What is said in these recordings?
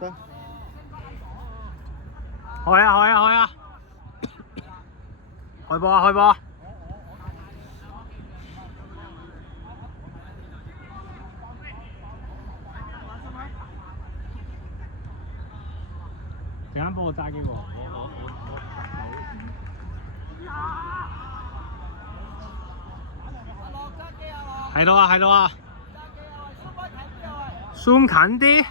得。開啊開啊開啊！開波啊開波啊！陣間幫我揸幾個，喺度啊喺度啊 ，zoom 近啲，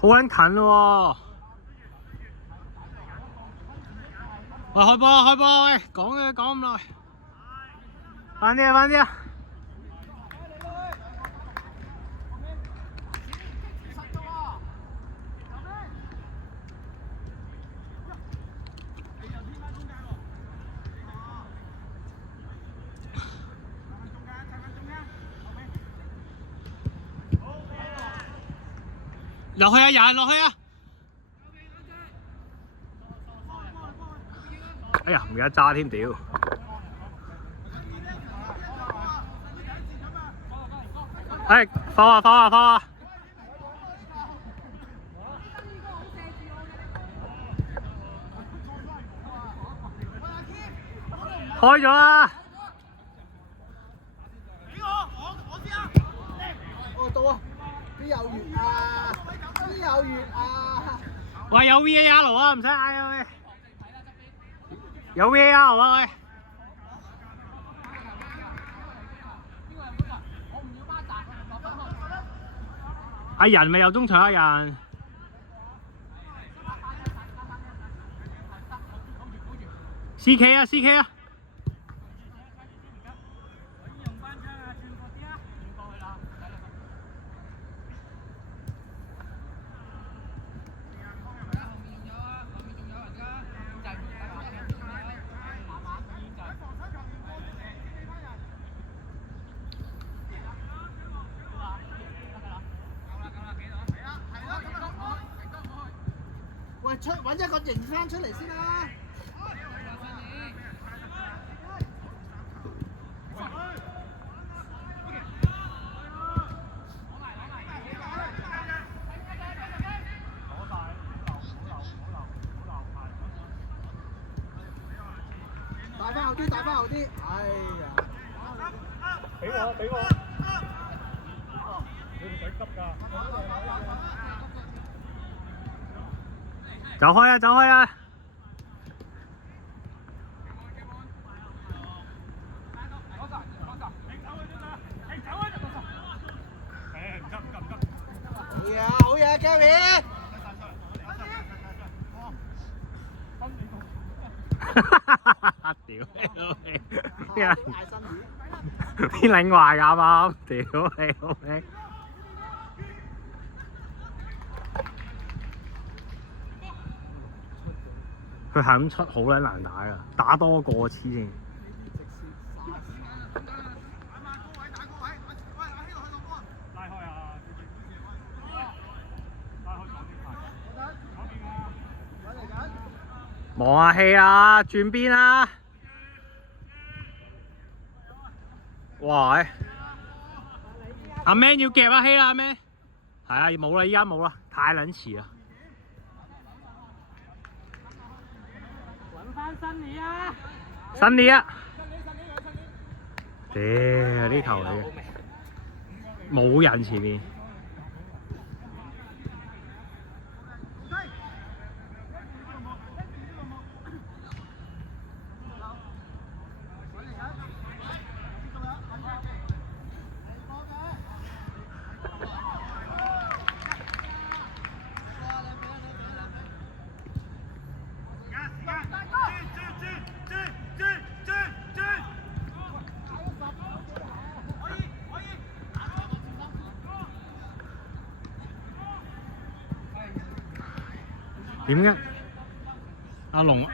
好撚近咯喎！喂，開波啊開波啊！喂，講咁耐，快啲啊快啲啊！落去啊人落去啊！哎呀唔記得揸添屌！哎放啊放啊放啊！開咗啦！我知啊！哦到啊！邊有月啊？邊有月啊？喂有 VAR 啊，唔使嗌啊喂！有 VAR 啊喂！阿人咪有中場阿人。CK 啊 CK 啊！喂，揾一個型翻出嚟先啦！帶翻後啲，帶翻後啲！哎呀！俾我俾我！你唔使急㗎。走開啊走開啊！好嘢好嘢 ，Gary！屌你！邊撚壞㗎啱？屌你老味！佢係咁出好撚難打㗎，打多個黐線。望下氣啊，轉邊啊！哇！阿 Man 要夾阿希啦，阿 Man。係啊，冇啦，依家冇啦，太撚遲啦。揾翻新年啊！新年啊！屌呢球嚟嘅，冇人前面。點嘅？阿龍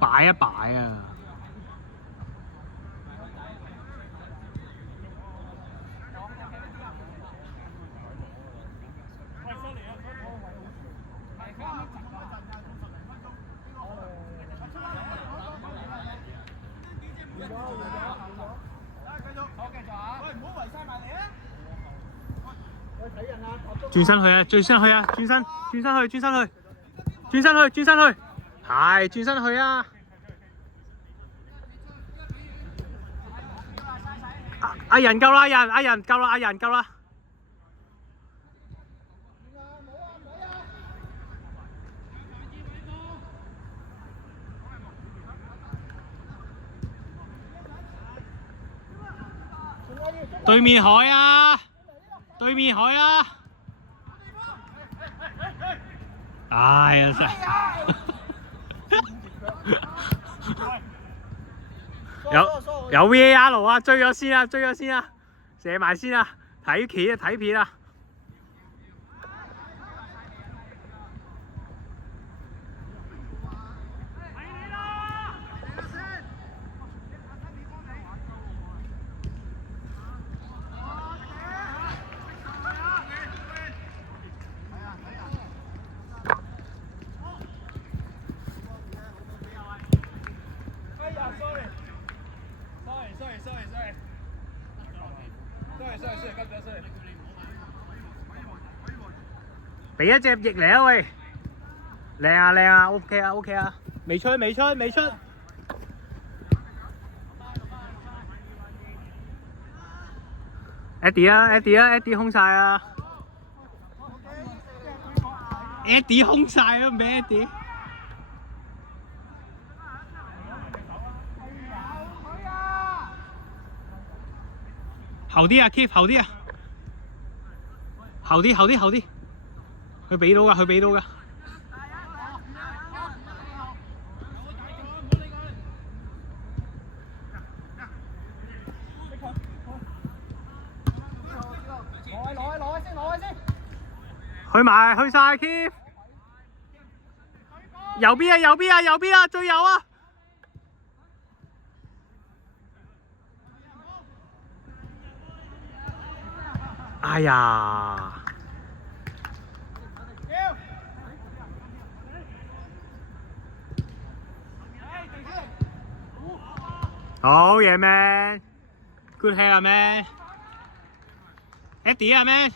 擺一擺啊！轉身去啊！轉身去啊！轉身去！轉身去！係轉身去啊！阿仁夠啦！阿仁夠啦！阿仁夠啦！對面海啊！對面海啊！哎呀真有 VAR 啊！追咗先啊！射埋先啊！睇片啊！俾一隻翼嚟啊喂！靚啊 OK 啊！未出。Eddie 空晒啊 ！Eddie 空晒啊！唔俾 Eddie。後啲啊 ，keep 後啲啊，後啲，佢俾到噶。攞先。去晒 keep。右邊啊，最右啊！哎呀！好嘢 man，good head 啊 man，Eddie 啊 man。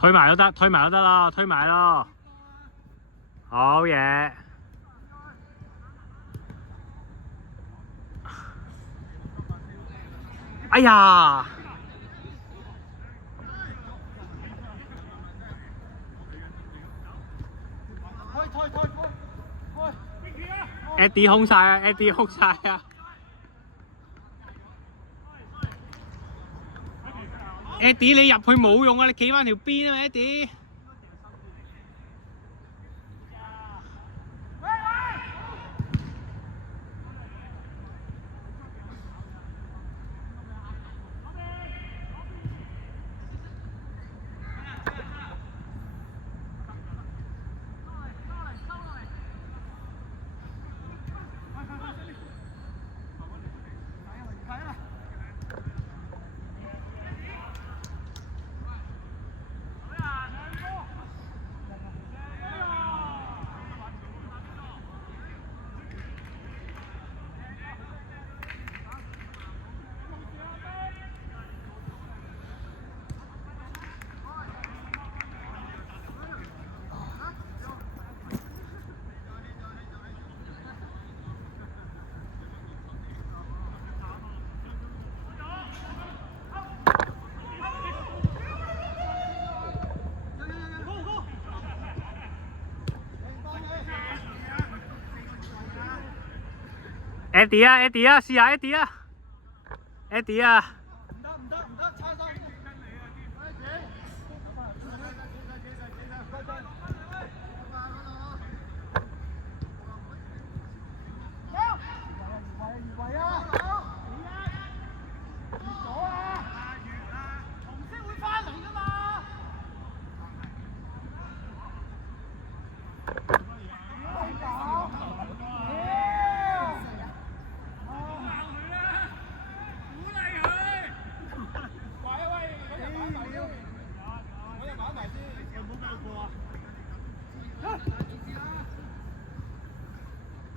推埋都得啦，推埋咯，好嘢！哎呀！Eddie 空晒啊！Eddie 你入去冇用啊！你企翻條邊啊嘛 ，Eddie。Eddie 啊 Eddie 啊，試下 Eddie 啊 Eddie 啊！唔得，差心。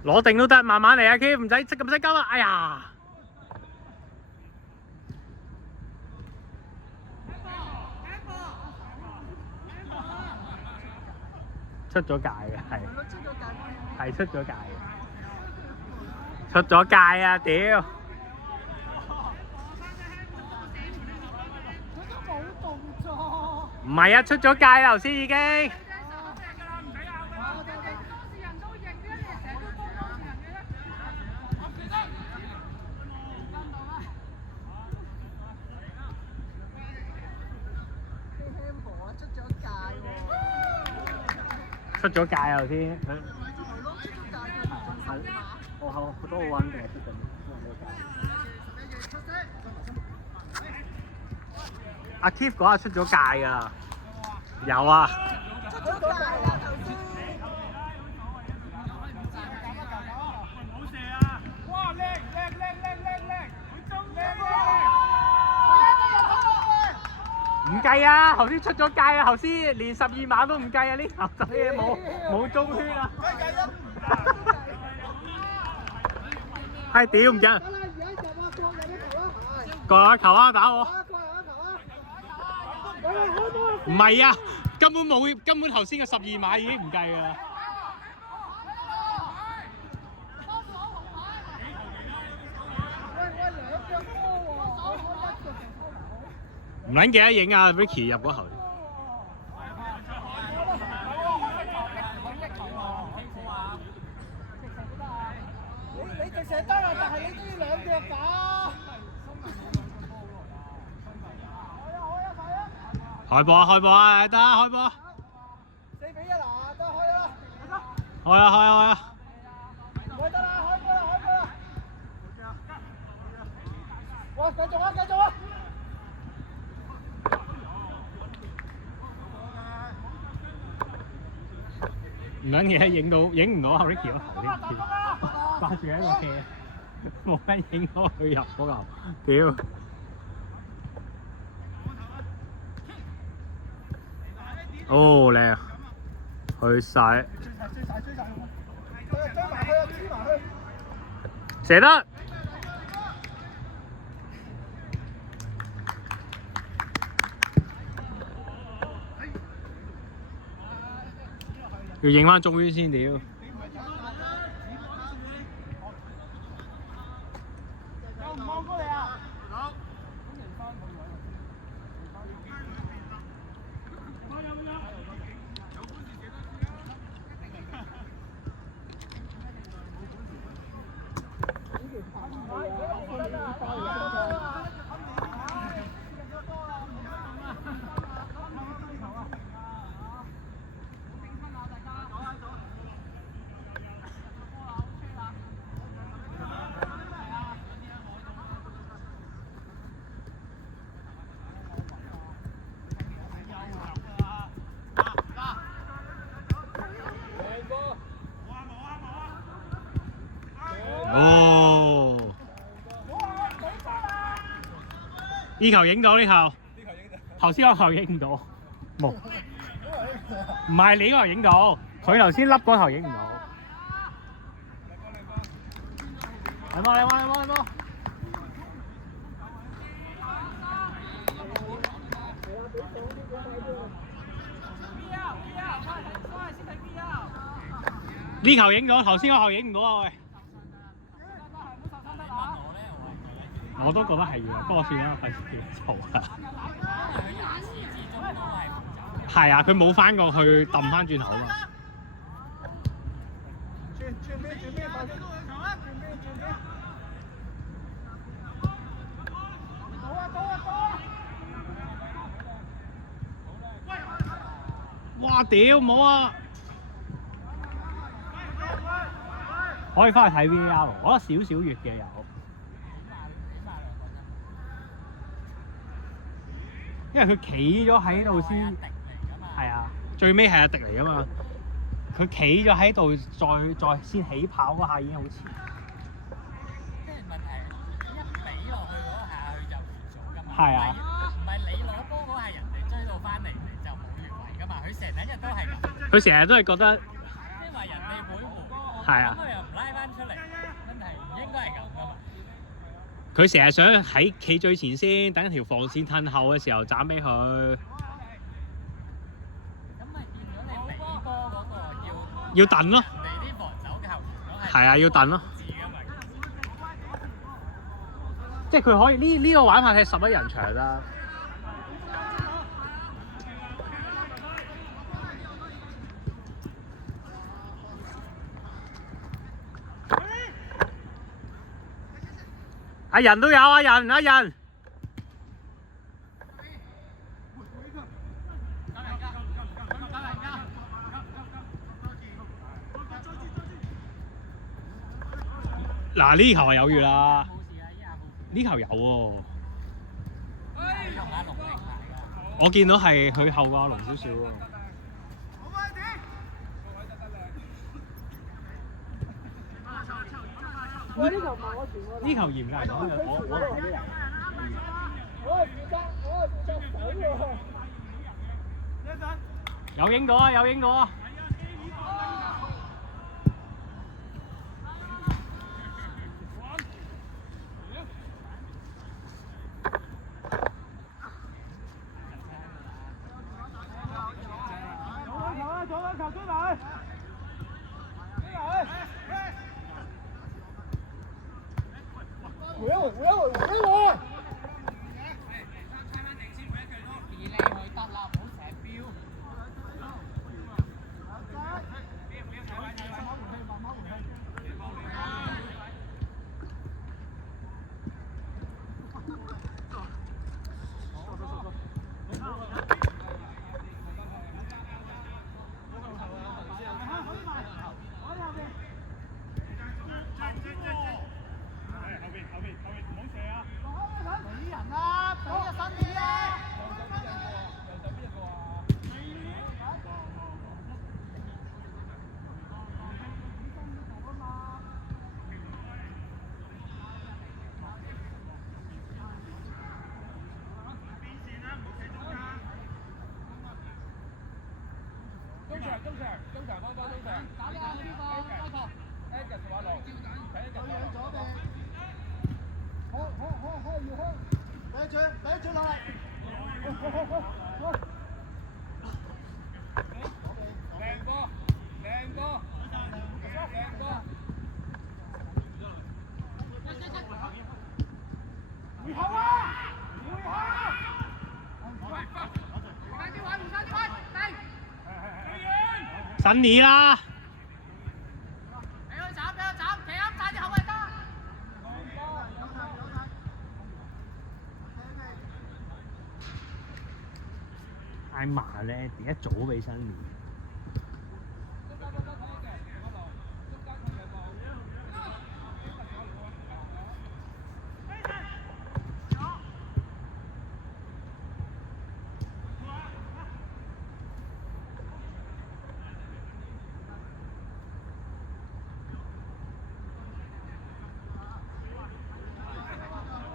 攞定都得，慢慢嚟啊 ，K， 唔使咁急啊！哎呀，出咗界嘅係出咗界嘅，出咗界啊！屌，唔係啊，出咗界啦，頭先已經。出咗界啊！頭先我都好穩嘅，出緊。阿 Keith 嗰日出咗界啊！有啊！出咗界啦頭先。唔好射啊！哇，叻！佢中靚唔計啊！頭先出咗界啊！頭先連12碼都唔計啊！呢頭仔嘢冇中圈啊！係屌唔緊。過下球啊！打我！唔係啊！根本頭先嘅12碼已經唔計啊！唔撚記得影啊 ！Ricky 入嗰球。你直射得啊，但係你都要兩腳打。開波啊！得開波。4-1嗱，得開啦。開啊！唔得啦，開波啦！哇，繼續啊！唔撚嘢影唔到阿 Ricky 咯，掛住喺度 hea， 冇乜影到佢入嗰球，屌！哦靚，去晒，射得！要影翻中圈先屌！哦！呢球影到呢球，頭先嗰球影唔到，冇。唔係你嗰球影到，佢頭先笠嗰球影唔到。嚟波！呢球影到，頭先嗰球影唔到啊！喂，我都覺得係嘅，不過算啦，費事嘈啊。係啊，佢冇翻過去揼翻轉頭啊嘛。轉邊，快啲！轉邊！哇！屌唔好啊！可以翻去睇 VAR，我覺得少少越嘅有。因為佢企咗喺度先，係啊，最尾係阿迪嚟噶嘛。佢企咗喺度，再先起跑嗰下已經好遲。即係問題，一俾落去嗰下，佢就完咗㗎嘛。係啊。唔係你攞波嗰下，人哋追到翻嚟，你就冇越位㗎嘛。佢成日都係咁。佢成日都係覺得，因為人哋會回，係啊，咁佢又唔拉翻出嚟，真係唔應該係咁㗎嘛。佢成日想喺企最前先，等條防線褪後嘅時候斬俾佢。咁咪變咗你俾波嗰個要等咯。人哋啲防守球員都係。係啊，要等咯。即係佢可以呢個玩法係11人場啦。阿人都有，阿人。嗱呢球係有月啦，呢球有喎。我見到係佢後過阿龍少少喎。喂，呢球唔係我傳喎。呢球嚴格嚟講，我係負責手喎。有影到啊！有影到啊！球出嚟！回一回。你去得啦，唔好成日飆。中場幫中場。打呢個邊個？開球。Edgar 同阿龍。左邊。開，俾一轉落嚟。靚波。回後啊！新年啦！俾佢斬，企啱晒啲後衞得。太麻咧，點解早俾新年？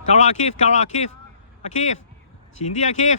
夠啦 ，Keith，夠啦 ，Keith，阿 Keith，前啲啊 ，Keith。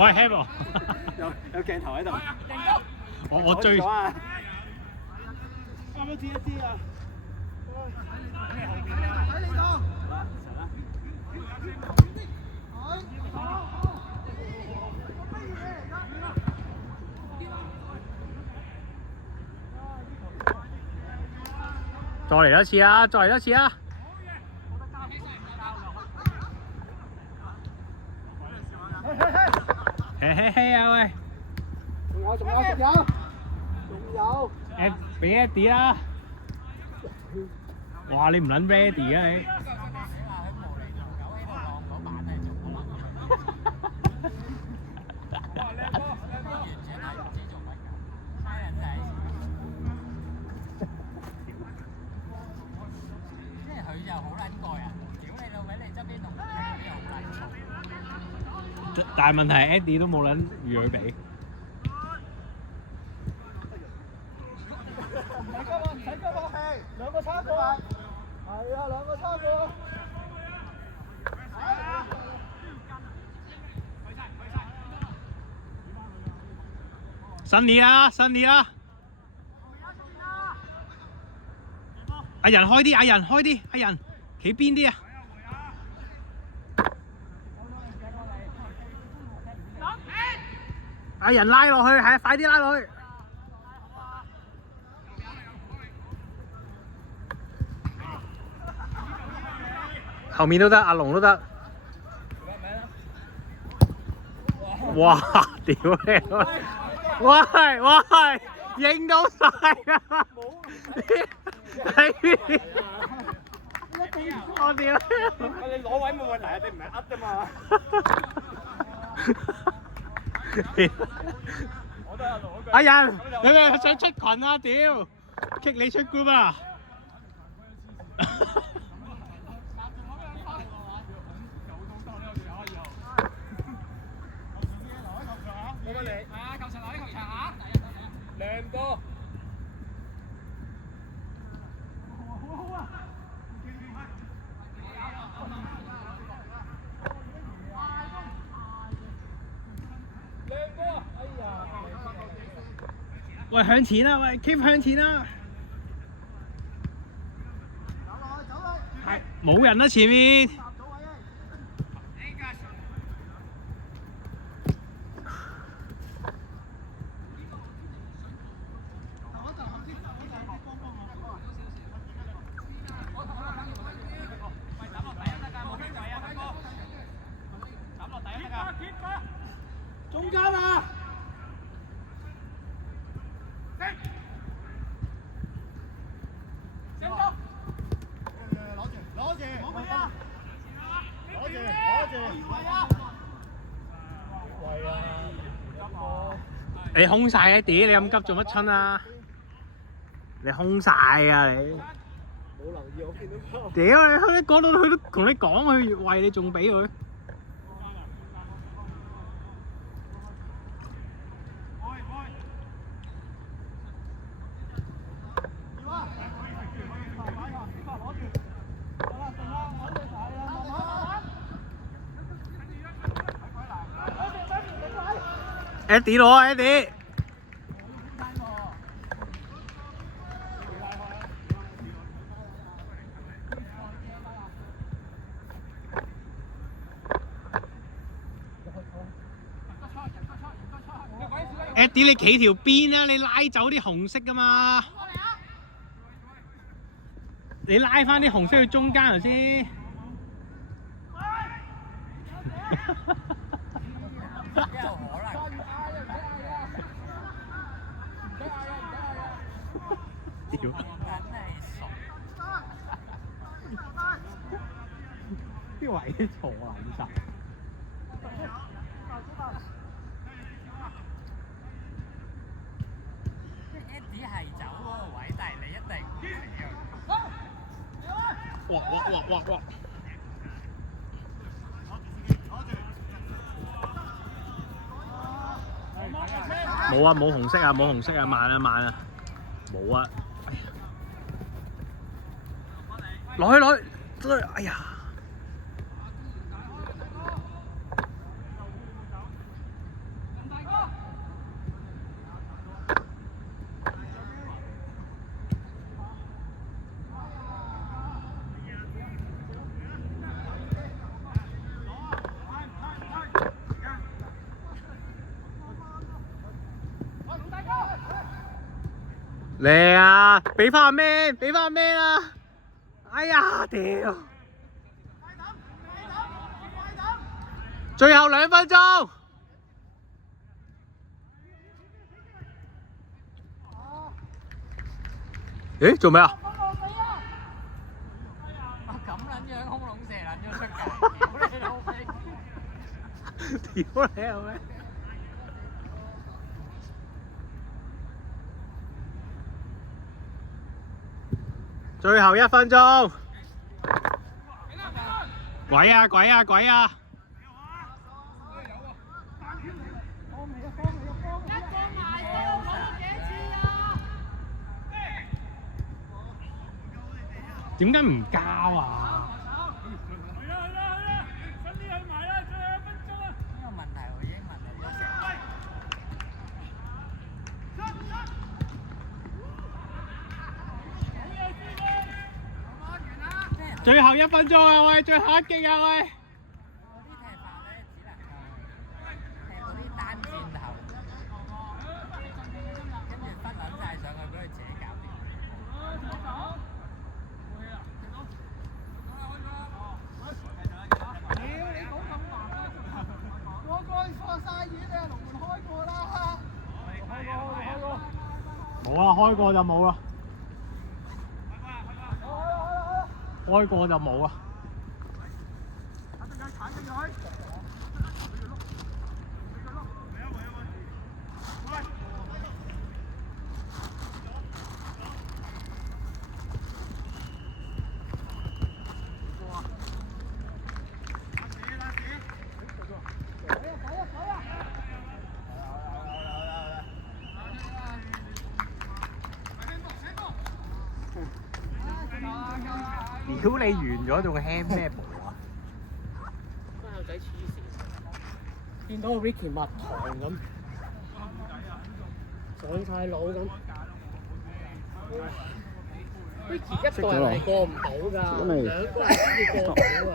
我係 Ham 喎。有鏡頭喺度。我追。啱啱知一知啊！睇你度。再嚟多次啊！再嚟多次啊！嘿嘿嘿啊喂！仲有。俾 Eddie 啦！哇！你唔撚 ready 啊你？你話佢無厘頭狗喺度浪嗰版係做乜？完全係唔知做乜㗎，嘥人仔。即係佢就好撚過人，屌你老味！你側邊同佢又好撚嘈。但係問題係 Eddie 都冇撚預佢俾。唔使急啊！唔使急啊！兩個差過。係啊，兩個差過。新年啊！新年啊！阿仁開啲，阿仁開啲，阿仁企邊啲啊！阿仁拉落去，係啊，快啲拉落去！後面都得，阿龍都得。哇！屌你！喂喂，影到晒啊！我屌！你攞位冇問題啊，你唔係噏啫嘛。阿仁，你咪想出群啊？屌，kick 你出 group 啊！冇乜你。係啊，球場留喺球場啊！兩個。喂，向前啦！喂 ，keep 向前啦！係冇人啦，前面。中間啊！你空晒啊！屌，你咁急做乜春啊？你空晒啊你！冇留意我見到佢。屌你講到佢都同你講，佢越位你仲俾佢？Eddie 攞啊 Eddie！Eddie 你企條邊啊！你拉走啲紅色噶嘛？你拉翻啲紅色去中間頭先。屌！啲位嘈啊！唔實。Eddie 係走嗰個位，但係你一定唔死啊！哇！冇啊！冇紅色啊！冇紅色啊！慢啊！冇啊！落去！哎呀！嚟啊！俾翻阿 Man，俾翻阿 Man 啦！哎呀，屌！最後2分鐘。咦？做咩啊？咁撚樣空籠射撚咗出界，屌你老味！屌你老味！最後1分鐘。鬼啊鬼啊鬼啊！點解唔交啊？呢個問題我已經問咗成日。最後1分鐘啊喂！最後一擊啊喂！嗰啲踢法咧，只能夠踢嗰啲單箭頭，跟住忽撚晒上去俾佢自己搞掂。我過去放晒魚，你係龍門開過啦。冇啦，開過就冇啦。開過就冇啊！屌你完咗仲 hand 咩步啊？班友仔黐線，見到個 Ricky 蜜糖咁，上晒腦咁。Ricky 一個人係過唔到㗎，2個人先至過到啊！